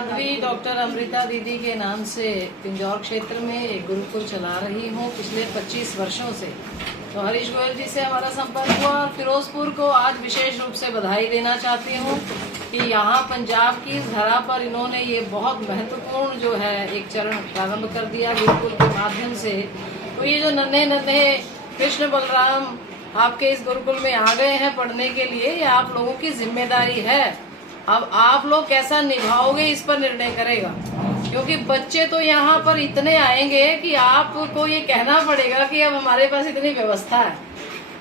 Sadhvi doctor Amrita दीदी के नाम से पिंजौर क्षेत्र में एक गुरुकुल चला रही हूँ पिछले 25 वर्षों से। तो हरीश गोयल जी से हमारा संपर्क हुआ और फिरोजपुर को आज विशेष रूप से बधाई देना चाहती हूँ कि यहाँ पंजाब की इस धरा पर इन्होंने ये बहुत महत्वपूर्ण जो है एक चरण प्रारंभ कर दिया गुरुकुल के माध्यम से। तो ये जो नन्हे नन्हे कृष्ण बलराम आपके इस गुरुकुल में आ गए हैं पढ़ने के लिए, ये आप लोगों की जिम्मेदारी है। अब आप लोग कैसा निभाओगे इस पर निर्णय करेगा, क्योंकि बच्चे तो यहाँ पर इतने आएंगे कि आपको ये कहना पड़ेगा कि अब हमारे पास इतनी व्यवस्था है।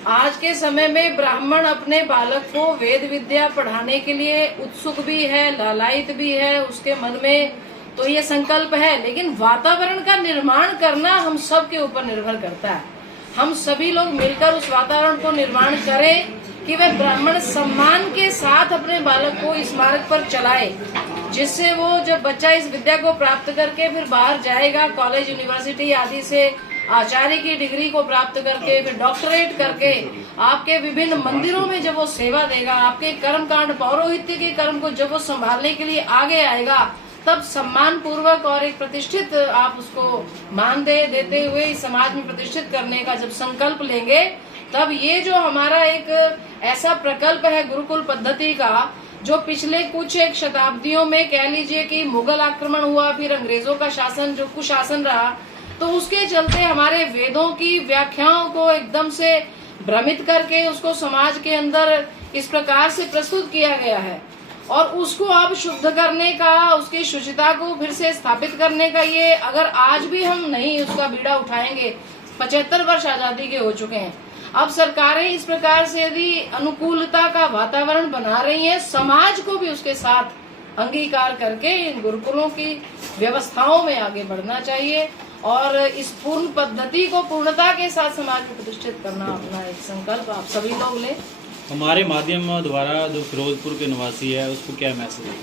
आज के समय में ब्राह्मण अपने बालक को वेद विद्या पढ़ाने के लिए उत्सुक भी है, लालायित भी है उसके मन में, तो ये संकल्प है। लेकिन वातावरण का निर्माण करना हम सब के ऊपर निर्भर करता है। हम सभी लोग मिलकर उस वातावरण को निर्माण करें कि वह ब्राह्मण सम्मान के साथ अपने बालक को इस मार्ग पर चलाए, जिससे वो जब बच्चा इस विद्या को प्राप्त करके फिर बाहर जाएगा कॉलेज यूनिवर्सिटी आदि से आचार्य की डिग्री को प्राप्त करके फिर डॉक्टरेट करके आपके विभिन्न मंदिरों में जब वो सेवा देगा, आपके कर्मकांड पौरोहित्य के कर्म को जब वो संभालने के लिए आगे आएगा, तब सम्मान पूर्वक और एक प्रतिष्ठित आप उसको मान देते हुए इस समाज में प्रतिष्ठित करने का जब संकल्प लेंगे, तब ये जो हमारा एक ऐसा प्रकल्प है गुरुकुल पद्धति का, जो पिछले कुछ एक शताब्दियों में कह लीजिए कि मुगल आक्रमण हुआ, फिर अंग्रेजों का शासन जो कुशासन रहा, तो उसके चलते हमारे वेदों की व्याख्याओं को एकदम से भ्रमित करके उसको समाज के अंदर इस प्रकार से प्रस्तुत किया गया है। और उसको अब शुद्ध करने का, उसकी शुचिता को फिर से स्थापित करने का, ये अगर आज भी हम नहीं उसका बीड़ा उठाएंगे, 75 वर्ष आजादी के हो चुके हैं। अब सरकारें इस प्रकार से यदि अनुकूलता का वातावरण बना रही हैं, समाज को भी उसके साथ अंगीकार करके इन गुरुकुलों की व्यवस्थाओं में आगे बढ़ना चाहिए और इस पूर्ण पद्धति को पूर्णता के साथ समाज को प्रतिष्ठित करना अपना एक संकल्प आप सभी लोग लें। हमारे माध्यम द्वारा जो फिरोजपुर के निवासी है उसको क्या मैसेज है?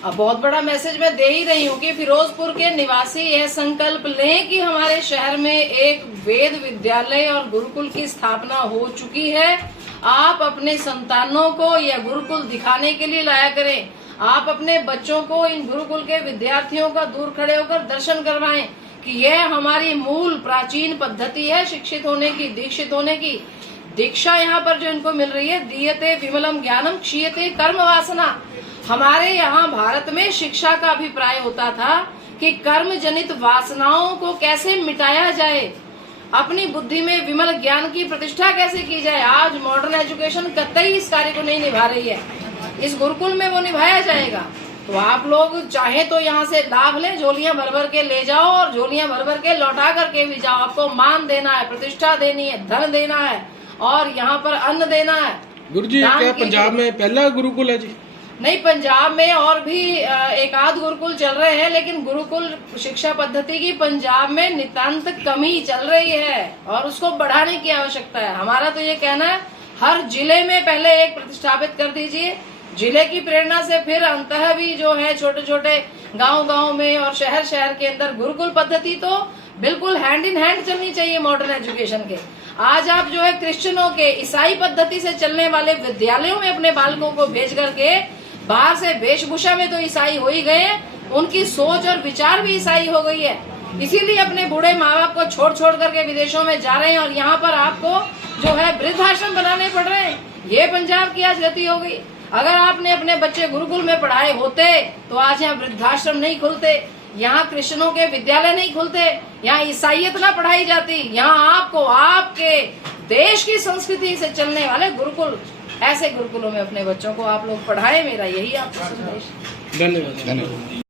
अब बहुत बड़ा मैसेज मैं दे ही रही हूँ कि फिरोजपुर के निवासी यह संकल्प लें कि हमारे शहर में एक वेद विद्यालय और गुरुकुल की स्थापना हो चुकी है। आप अपने संतानों को यह गुरुकुल दिखाने के लिए लाया करें। आप अपने बच्चों को इन गुरुकुल के विद्यार्थियों का दूर खड़े होकर दर्शन करवाएं कि यह हमारी मूल प्राचीन पद्धति है शिक्षित होने की, दीक्षित होने की। दीक्षा यहाँ पर जो इनको मिल रही है, दीयते विमलम ज्ञानम क्षीयते कर्म वासना। हमारे यहाँ भारत में शिक्षा का अभिप्राय होता था कि कर्म जनित वासनाओं को कैसे मिटाया जाए, अपनी बुद्धि में विमल ज्ञान की प्रतिष्ठा कैसे की जाए। आज मॉडर्न एजुकेशन कतई इस कार्य को नहीं निभा रही है, इस गुरुकुल में वो निभाया जाएगा। तो आप लोग चाहे तो यहाँ से लाभ लें, झोलियां भर भर के ले जाओ और झोलियां भर भर के लौटा करके भी जाओ। आपको मान देना है, प्रतिष्ठा देनी है, धन देना है और यहाँ पर अन्न देना है। गुरुजी, क्या पंजाब में पहला गुरुकुल है जी? नहीं, पंजाब में और भी एक आध गुरुकुल चल रहे हैं, लेकिन गुरुकुल शिक्षा पद्धति की पंजाब में नितांत कमी चल रही है और उसको बढ़ाने की आवश्यकता है। हमारा तो ये कहना है हर जिले में पहले एक प्रतिष्ठापित कर दीजिए। जिले की प्रेरणा से फिर अंतः भी जो है छोटे छोटे गांव में और शहर के अंदर गुरुकुल पद्धति तो बिल्कुल हैंड इन हैंड चलनी चाहिए मॉडर्न एजुकेशन के। आज आप जो है क्रिश्चियनों के ईसाई पद्धति से चलने वाले विद्यालयों में अपने बालकों को भेज करके बाहर से वेशभूषा में तो ईसाई हो ही गए, उनकी सोच और विचार भी ईसाई हो गई है। इसीलिए अपने बूढ़े माँ बाप को छोड़ करके विदेशों में जा रहे हैं और यहाँ पर आपको जो है वृद्धाश्रम बनाने पड़ रहे हैं। ये पंजाब की आज गति हो गई। अगर आपने अपने बच्चे गुरुकुल में पढ़ाए होते तो आज यहाँ वृद्धाश्रम नहीं खुलते, यहाँ कृष्णों के विद्यालय नहीं खुलते, यहाँ ईसाइयत ना पढ़ाई जाती। यहाँ आपको आपके देश की संस्कृति से चलने वाले गुरुकुल, ऐसे गुरुकुलों में अपने बच्चों को आप लोग पढ़ाएं। मेरा यही आपको संदेश। धन्यवाद।